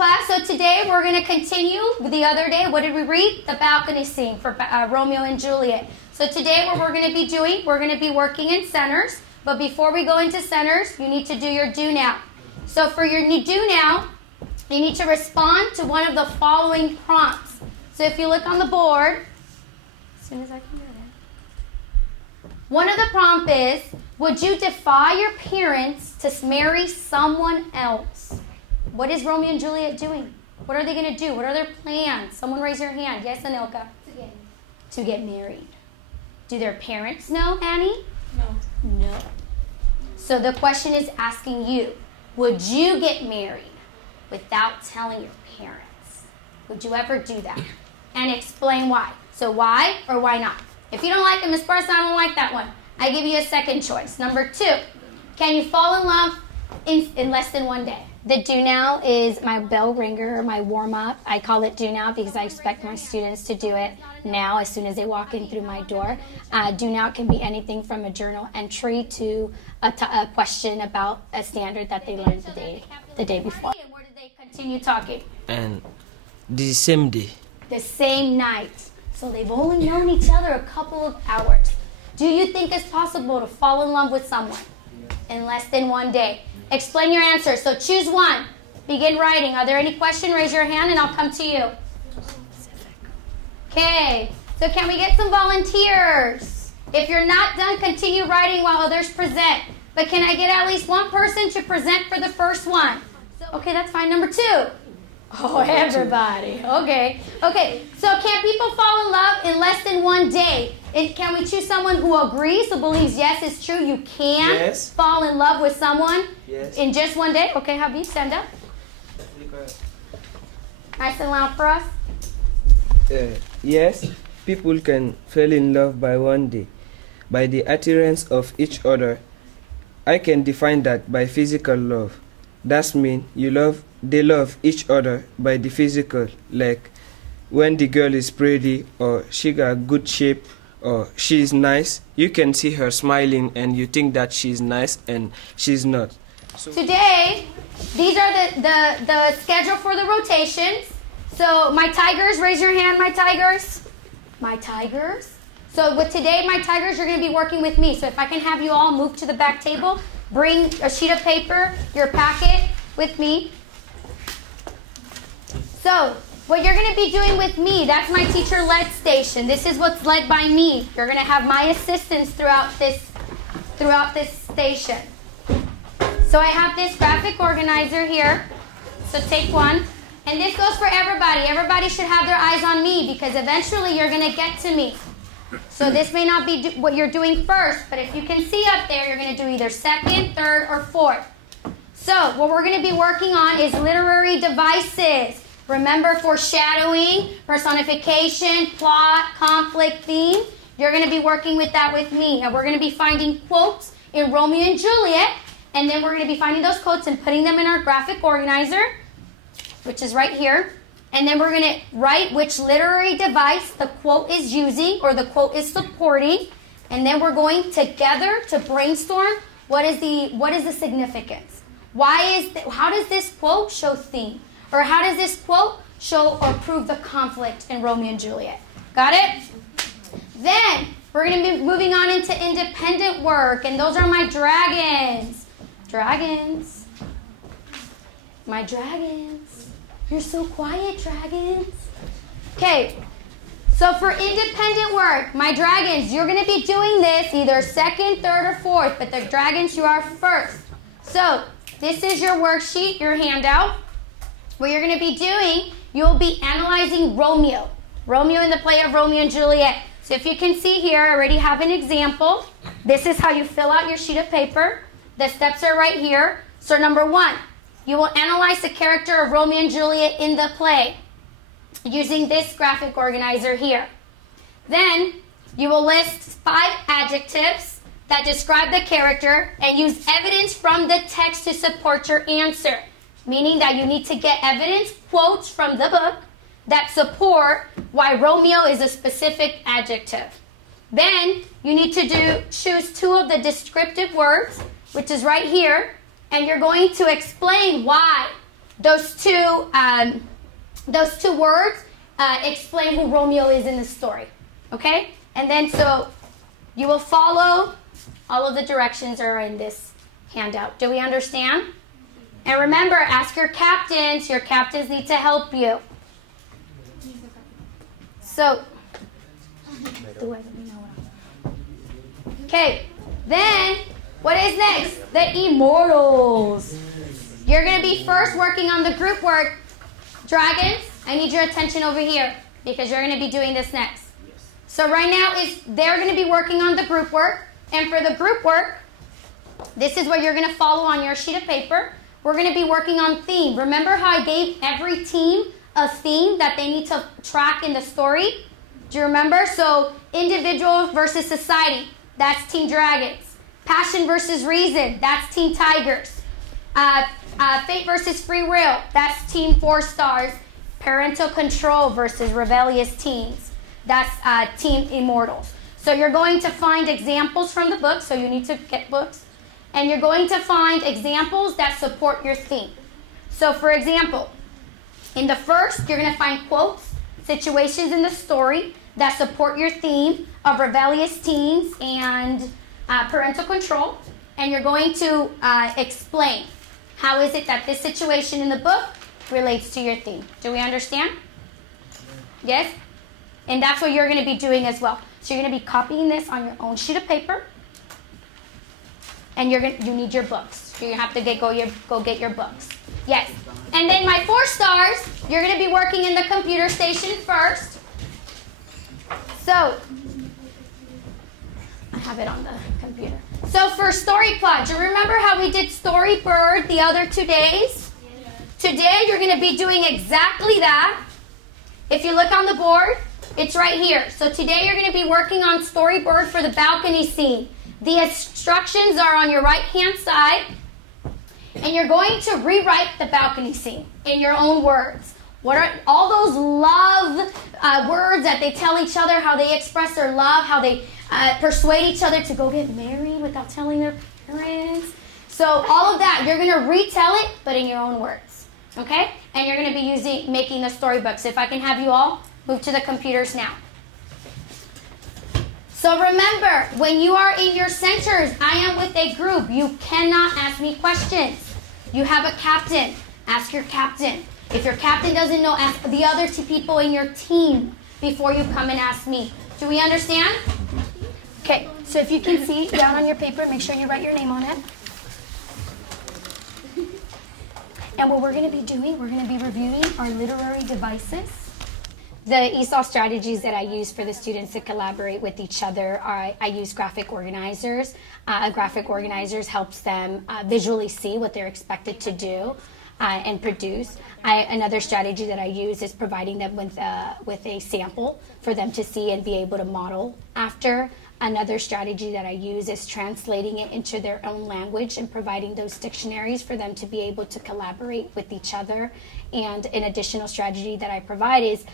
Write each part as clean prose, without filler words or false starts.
class. So today we're going to continue with the other day. What did we read? The balcony scene for Romeo and Juliet. So today what we're going to be doing, we're going to be working in centers. But before we go into centers, you need to do your do now. So for your do now, you need to respond to one of the following prompts. So if you look on the board, as soon as I can get it. One of the prompts is, would you defy your parents to marry someone else? What is Romeo and Juliet doing? What are they going to do? What are their plans? Someone raise your hand. Yes, Anilka? To get married. Do their parents know, Annie? No. So the question is asking you, would you get married without telling your parents? Would you ever do that? And explain why. So why or why not? If you don't like it, Ms. Esparza, I don't like that one. I give you a second choice. Number 2, can you fall in love in less than one day? The do now is my bell ringer, my warm-up. I call it do now because I expect my students to do it now as soon as they walk in through my door. Do now can be anything from a journal entry to a question about a standard that they learned the day before. And where did they continue talking? And the same day. The same night. So they've only known each other a couple of hours. Do you think it's possible to fall in love with someone in less than one day? Explain your answer. So choose one. Begin writing. Are there any questions? Raise your hand and I'll come to you. Okay. So can we get some volunteers? If you're not done, continue writing while others present. But can I get at least one person to present for the first one? Okay, that's fine. Number 2. Oh, everybody. Okay. So can people fall in love in less than one day? And can we choose someone who agrees, who believes, yes, it's true, you can fall in love with someone in just one day? Okay, Habib, stand up. Nice and loud for us. Yes, people can fall in love by one day, by the adherence of each other. I can define that by physical love. That means they love each other by the physical, like when the girl is pretty or she got good shape or she's nice, you can see her smiling and you think that she's nice and she's not. So today, these are the schedule for the rotations. So my tigers, raise your hand, my tigers. My tigers. So with today, my tigers, you're going to be working with me. So if I can have you all move to the back table, bring a sheet of paper, your packet with me. So what you're going to be doing with me, that's my teacher-led station. This is what's led by me. You're going to have my assistance throughout this station. So I have this graphic organizer here. So take one. And this goes for everybody. Everybody should have their eyes on me because eventually you're going to get to me. So this may not be what you're doing first, but if you can see up there, you're going to do either second, third, or fourth. So what we're going to be working on is literary devices. Remember, foreshadowing, personification, plot, conflict, theme. You're going to be working with that with me. And we're going to be finding quotes in Romeo and Juliet. And then we're going to be finding those quotes and putting them in our graphic organizer, which is right here. And then we're going to write which literary device the quote is using or the quote is supporting. And then we're going together to brainstorm what is the significance. How does this quote show theme? Or how does this quote show or prove the conflict in Romeo and Juliet? Got it? Then we're going to be moving on into independent work. And those are my dragons. Dragons. My dragons. You're so quiet, dragons. Okay. So for independent work, my dragons, you're going to be doing this either second, third, or fourth. But the dragons, you are first. So this is your worksheet, your handout. What you're going to be doing, you'll be analyzing Romeo. Romeo in the play of Romeo and Juliet. So if you can see here, I already have an example. This is how you fill out your sheet of paper. The steps are right here. So number 1, you will analyze the character of Romeo and Juliet in the play using this graphic organizer here. Then you will list 5 adjectives that describe the character and use evidence from the text to support your answer. Meaning that you need to get evidence, quotes from the book that support why Romeo is a specific adjective. Then you need to choose 2 of the descriptive words, which is right here, and you're going to explain why those two words explain who Romeo is in the story. Okay? And then so you will follow all of the directions are in this handout. Do we understand? And remember, ask your captains. Your captains need to help you. So, okay, then what is next? The immortals. You're going to be first working on the group work. Dragons, I need your attention over here because you're going to be doing this next. So right now they're going to be working on the group work. And for the group work, this is what you're going to follow on your sheet of paper. We're going to be working on theme. Remember how I gave every team a theme that they need to track in the story? Do you remember? So individual versus society, that's Team Dragons. Passion versus reason, that's Team Tigers. Fate versus free will, that's Team 4 Stars. Parental control versus rebellious teens, that's Team Immortals. So you're going to find examples from the book, so you need to get books. And you're going to find examples that support your theme. So for example, in the first, you're going to find quotes, situations in the story that support your theme of rebellious teens and parental control. And you're going to explain how is it that this situation in the book relates to your theme. Do we understand? Yes? And that's what you're going to be doing as well. So you're going to be copying this on your own sheet of paper. And you need your books. You have to go get your books. Yes. And then my 4 stars, you're going to be working in the computer station first. So, I have it on the computer. So for story plot, do you remember how we did Storybird the other 2 days? Today, you're going to be doing exactly that. If you look on the board, it's right here. So today, you're going to be working on Storybird for the balcony scene. The instructions are on your right-hand side, and you're going to rewrite the balcony scene in your own words. What are all those love words that they tell each other, how they express their love, how they persuade each other to go get married without telling their parents? So all of that, you're going to retell it, but in your own words, okay? And you're going to be making the storybooks. If I can have you all move to the computers now. So remember, when you are in your centers, I am with a group. You cannot ask me questions. You have a captain. Ask your captain. If your captain doesn't know, ask the other 2 people in your team before you come and ask me. Do we understand? Okay, so if you can see down on your paper, make sure you write your name on it. And what we're going to be doing, we're going to be reviewing our literary devices. The ESOL strategies that I use for the students to collaborate with each other are, I use graphic organizers. Graphic organizers helps them visually see what they're expected to do and produce. Another strategy that I use is providing them with a sample for them to see and be able to model after. Another strategy that I use is translating it into their own language and providing those dictionaries for them to be able to collaborate with each other. And an additional strategy that I provide is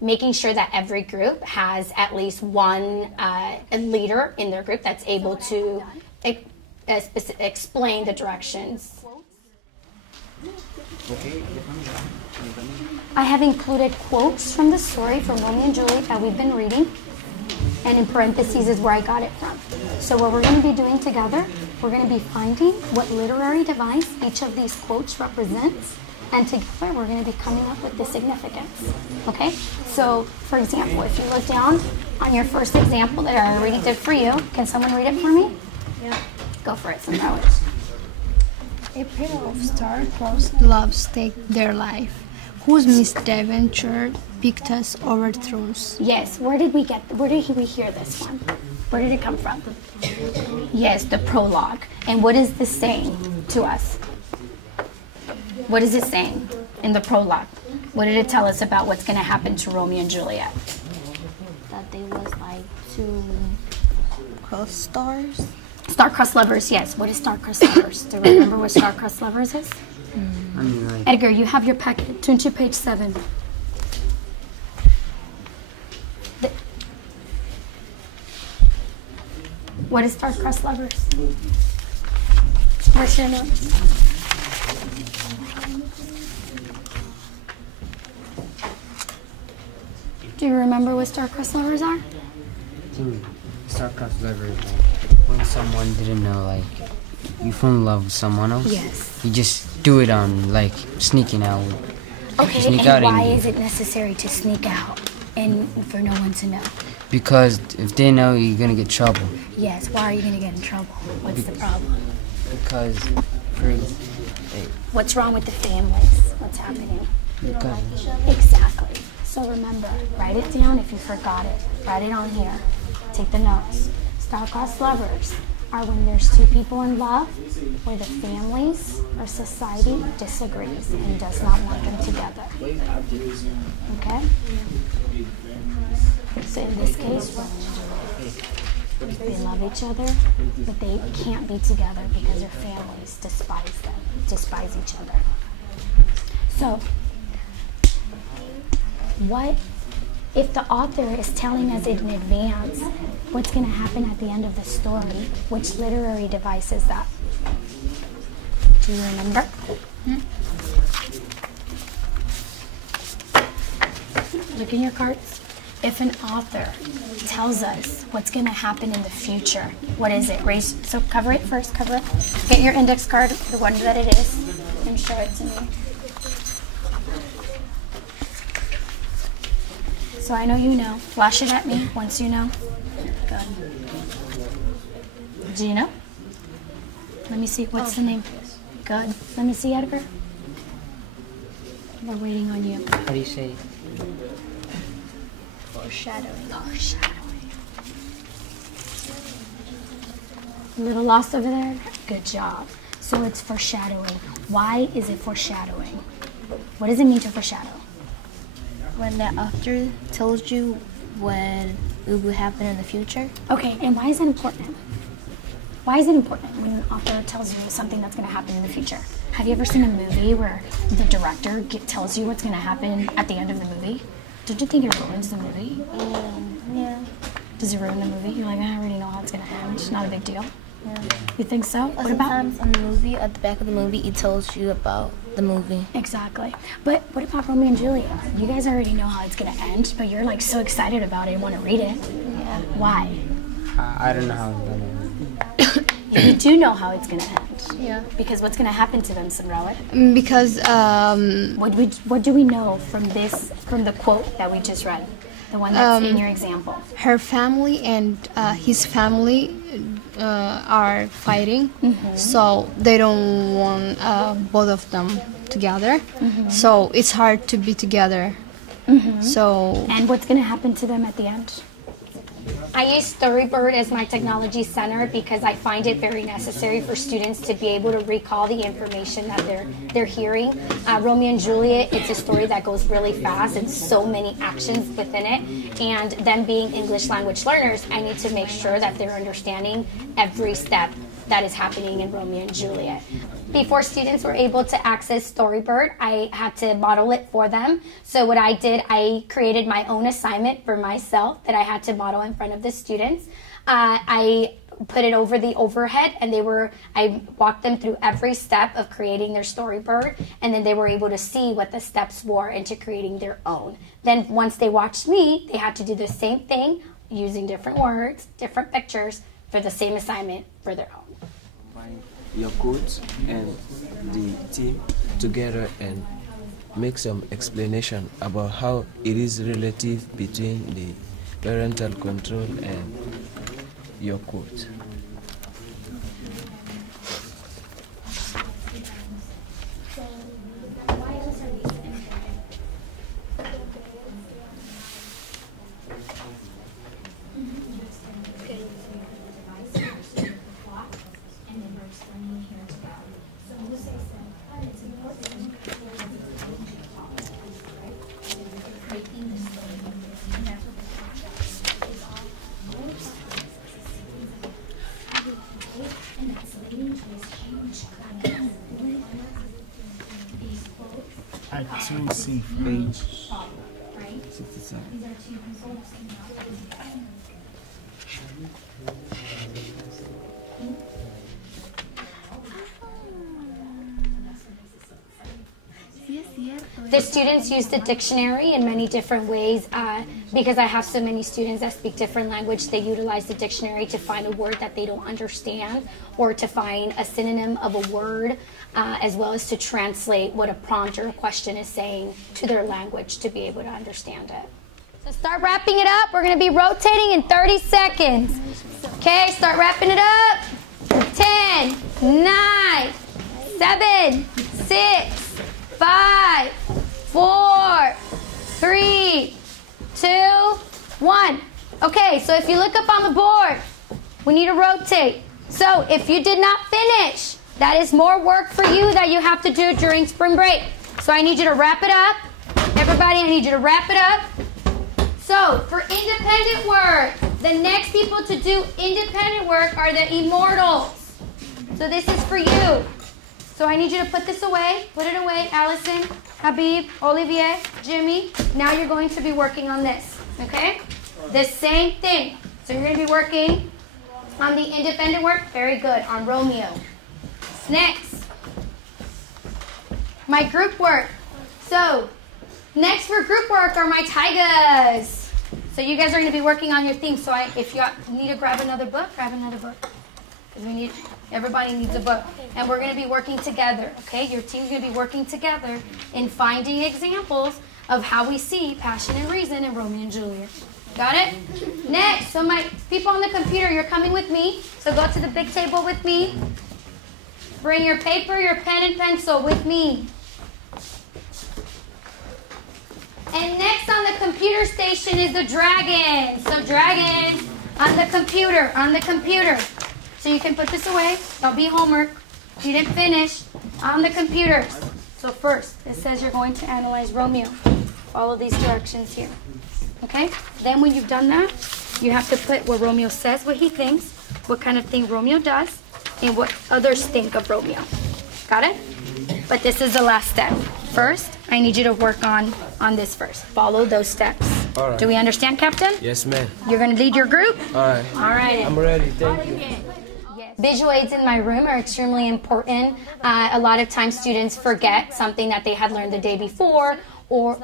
making sure that every group has at least one leader in their group that's able to explain the directions. I have included quotes from the story from Romeo and Juliet that we've been reading. And in parentheses is where I got it from. So what we're going to be doing together, we're going to be finding what literary device each of these quotes represents, and together we're going to be coming up with the significance. Okay? So, for example, if you look down on your first example that I already did for you, can someone read it for me? Yeah. Go for it, Sandra. A pair of star-crossed loves take their life, whose misadventure Pictus overthrows. Yes, where did we hear this one? Where did it come from? Yes, the prologue. And what is this saying to us? What is it saying in the prologue? What did it tell us about what's going to happen to Romeo and Juliet? That they was like 2 cross stars. Star-crossed lovers, yes. What is star-crossed lovers? Do you remember what star-crossed lovers is? Edgar, you have your packet. Turn to page 7. What is star-crossed lovers? Where's your notes? Do you remember what star-crossed lovers are? Star-crossed lovers, when someone didn't know, like, you fall in love with someone else. Yes. You just do it on, like, sneaking out. Okay, Sneak and out why and- is it necessary to sneak out and for no one to know? Because if they know, you're gonna get trouble. Yes, why are you going to get in trouble? What's the problem? Because, What's wrong with the families? What's happening? because Exactly. So remember, write it down if you forgot it. Write it on here. Take the notes. Star-crossed lovers are when there's two people in love where the families or society disagrees and does not want them together. Okay? So in this case, they love each other, but they can't be together because their families despise each other. So, what if the author is telling us in advance what's going to happen at the end of the story? Which literary device is that? Do you remember? Look in your cards. If an author tells us what's going to happen in the future, what is it? So cover it first, cover it. Get your index card, the one that it is, and show it to me. So I know you know. Flash it at me once you know. Good. Do you know? Let me see. What's the name? Good. Let me see, Edgar. We're waiting on you. how do you say it? Foreshadowing. Foreshadowing. A little lost over there? Good job. So it's foreshadowing. Why is it foreshadowing? What does it mean to foreshadow? When the author tells you what it will happen in the future. Okay, and why is that important? Why is it important when an author tells you something that's going to happen in the future? Have you ever seen a movie where the director tells you what's going to happen at the end of the movie? Don't you think it ruins the movie? Yeah. Does it ruin the movie? You're like, I already know how it's going to end. Not a big deal. Yeah. You think so? What about? Sometimes in the movie, at the back of the movie, it tells you about the movie. Exactly. But what about Romeo and Juliet? You guys already know how it's going to end, but you're like so excited about it and want to read it. Yeah. Why? I don't know how it's gonna end. You do know how it's going to end. Yeah. Because what's going to happen to them, Cinderella? Because What do we know from the quote that we just read? The one that's in your example. her family and his family are fighting, so they don't want both of them together. So it's hard to be together. So And what's going to happen to them at the end? I use Storybird as my technology center because I find it very necessary for students to be able to recall the information that they're hearing. Romeo and Juliet, it's a story that goes really fast and so many actions within it. And them being English language learners, I need to make sure that they're understanding every step that is happening in Romeo and Juliet. Before students were able to access Storybird, I had to model it for them. So what I did, I created my own assignment for myself that I had to model in front of the students. I put it over the overhead and I walked them through every step of creating their Storybird, and then they were able to see what the steps were into creating their own. Then once they watched me, they had to do the same thing using different words, different pictures for the same assignment for their own. Find your coach and the team together and make some explanation about how it is relative between the parental control and your coach. Act 2C, page 67. Sí es cierto, The students use the dictionary in many different ways. Because I have so many students that speak different language, they utilize the dictionary to find a word that they don't understand or to find a synonym of a word, as well as to translate what a prompt or a question is saying to their language to be able to understand it. So start wrapping it up. We're going to be rotating in 30 seconds. Okay, start wrapping it up. 10, 9, 7, 6, 5, 4, 3, 2, 1. Okay, so if you look up on the board, we need to rotate. So if you did not finish, that is more work for you that you have to do during spring break. So I need you to wrap it up. Everybody, I need you to wrap it up. So for independent work, the next people to do independent work are the immortals. So this is for you. So I need you to put this away. Put it away, Allison, Habib, Olivier, Jimmy. Now you're going to be working on this, okay? The same thing. So you're going to be working on the independent work. Very good. On Romeo. Next, my group work. So next for group work are my tigers. So you guys are going to be working on your theme. So if you need to grab another book, grab another book. Because everybody needs a book. And we're going to be working together, okay? Your team's going to be working together in finding examples of how we see passion and reason in Romeo and Juliet. Got it? Next, so my people on the computer, you're coming with me. So go to the big table with me. Bring your paper, your pen, and pencil with me. And next on the computer station is the dragon. So dragon on the computer, So you can put this away. Don't be homework. If you didn't finish, on the computers. So first, it says you're going to analyze Romeo. Follow these directions here. Okay? Then when you've done that, you have to put what Romeo says, what he thinks, what kind of thing Romeo does, and what others think of Romeo. Got it? But this is the last step. First, I need you to work on this first. Follow those steps. All right. Do we understand, Captain? Yes, ma'am. You're going to lead your group? All right. All right. I'm ready. Thank you. Visual aids in my room are extremely important. A lot of times students forget something that they had learned the day before or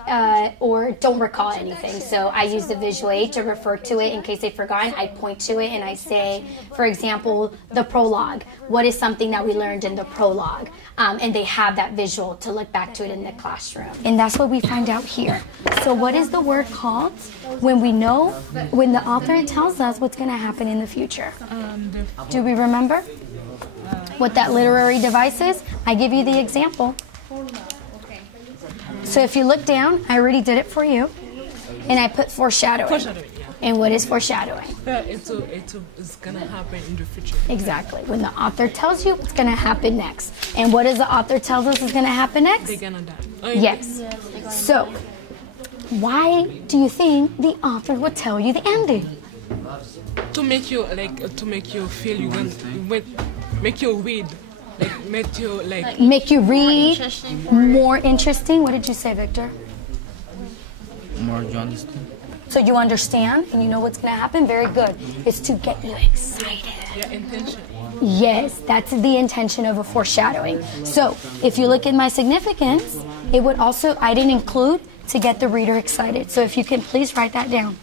don't recall anything. So I use the visual aid to refer to it in case they've forgotten. I point to it and I say, for example, the prologue. What is something that we learned in the prologue? And they have that visual to look back to it in the classroom. And that's what we find out here. So what is the word called when we know, when the author tells us what's going to happen in the future? Do we remember what that literary device is? I give you the example. So if you look down, I already did it for you, and I put foreshadowing. Foreshadowing, yeah. And what is foreshadowing? It's going to happen in the future. Exactly. When the author tells you what's going to happen next. And what does the author tells us is going to happen next? They're going to die. Oh, yeah. Yes. So, why do you think the author would tell you the ending? To make you feel make you read. Make you read more interesting. What did you say, Victor? More you understand. So you understand and you know what's going to happen? Very good. It's to get you excited. Yeah, intention. Yes, that's the intention of a foreshadowing. So if you look at my significance, it would also, I didn't include to get the reader excited. So if you can please write that down.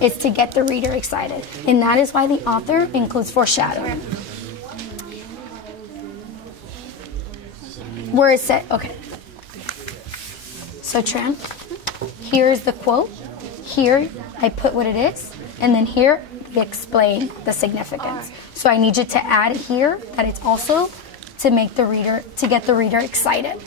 It's to get the reader excited. And that is why the author includes foreshadowing. Where is it? Okay. So Tran, here is the quote. Here I put what it is. And then here we explain the significance. So I need you to add here that it's also to make the reader, to get the reader excited.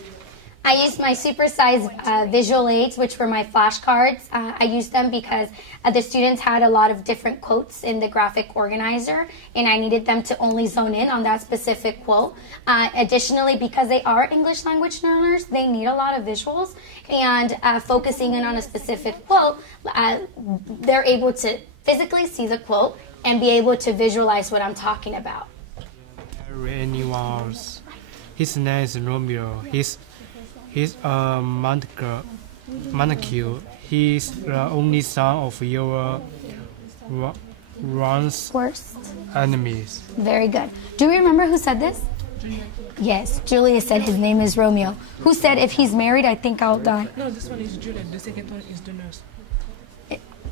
I used my supersized visual aids, which were my flashcards. I used them because the students had a lot of different quotes in the graphic organizer, and I needed them to only zone in on that specific quote. Additionally, because they are English language learners, they need a lot of visuals, and focusing in on a specific quote, they're able to physically see the quote and be able to visualize what I'm talking about. Anyone else. His name is Romeo. He's a monarch. He's the only son of your once Worst. enemies. Very good. Do you remember who said this? Yes, Juliet said his name is Romeo. Who said if he's married, I think I'll die? No, this one is Juliet. The second one is the nurse.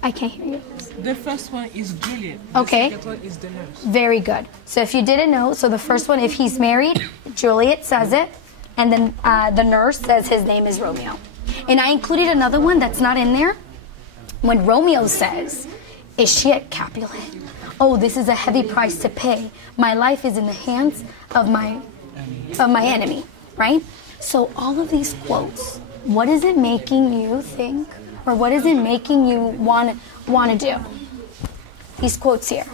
I can't hear you. The first one is Juliet. The Okay. second one is the nurse. Very good. So if you didn't know, so the first one, if he's married, Juliet says it, and then the nurse says his name is Romeo. And I included another one that's not in there. When Romeo says, is she at Capulet? Oh, this is a heavy price to pay. My life is in the hands of my enemy, right? So all of these quotes, what is it making you think, or what is it making you want to do? These quotes here.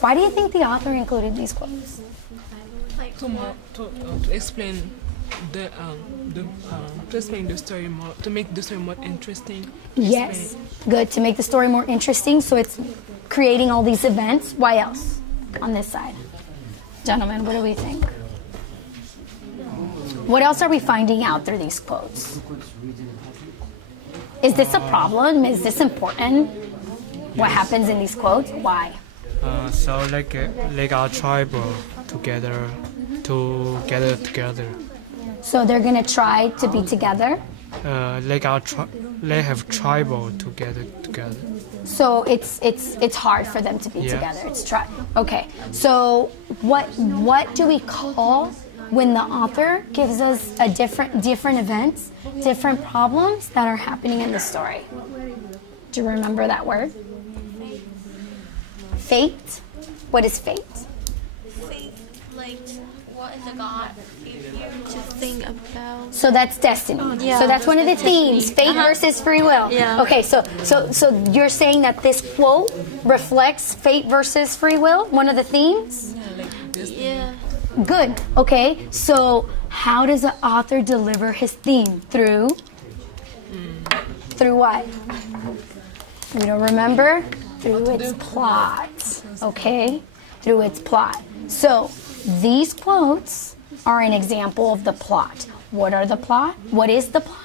Why do you think the author included these quotes? To explain to explain the story more, to make the story more interesting. Yes, good, to make the story more interesting. So it's creating all these events. Why else on this side? Gentlemen, what do we think? What else are we finding out through these quotes? Is this a problem? Is this important? What happens in these quotes? Why? So like our tribe together to gather together. So they're gonna try to be together. They have tribal together. So it's hard for them to be Yes. together. It's try. Okay. So what do we call when the author gives us a different events, different problems that are happening in the story? Do you remember that word? Fate. What is fate? Fate, like what is a God gave you to think about. So that's destiny. Yeah. So that's one of the themes, fate versus free will. Yeah. Okay, so you're saying that this quote reflects fate versus free will, one of the themes? Yeah. Good. Okay, so how does the author deliver his theme? Through what? You don't remember? Through its plot. Okay? Through its plot. So these quotes are an example of the plot. What are the plot? What is the plot?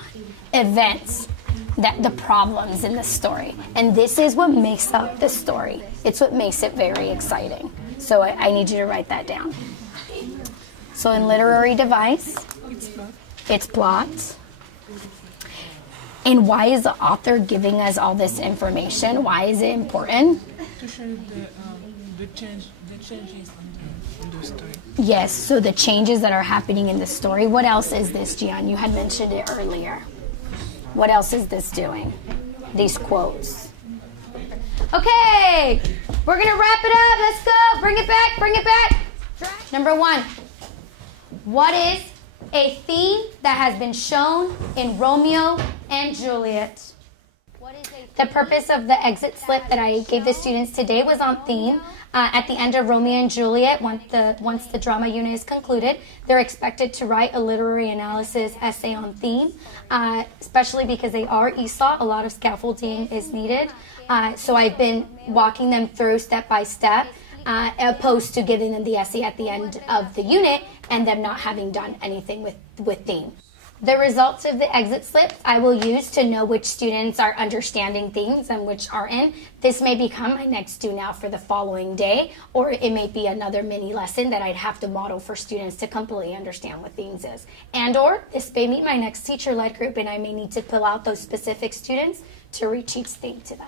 Events. The problems in the story. And this is what makes up the story. It's what makes it very exciting. So I need you to write that down. So in literary device, it's plot. And why is the author giving us all this information? Why is it important? To show the changes in the story. Yes, so the changes that are happening in the story. What else is this, Gian? You had mentioned it earlier. What else is this doing? These quotes. Okay, we're going to wrap it up. Let's go. Bring it back. Bring it back. Number 1. What is a theme that has been shown in Romeo and Juliet? The purpose of the exit slip that I gave the students today was on theme. At the end of Romeo and Juliet, once the drama unit is concluded, they're expected to write a literary analysis essay on theme, especially because they are ESOL. A lot of scaffolding is needed. So I've been walking them through step by step, opposed to giving them the essay at the end of the unit and them not having done anything with theme. The results of the exit slips I will use to know which students are understanding themes and which aren't. This may become my next do now for the following day, or it may be another mini lesson that I'd have to model for students to completely understand what themes is. And or this may be my next teacher-led group and I may need to pull out those specific students to reach each theme to them.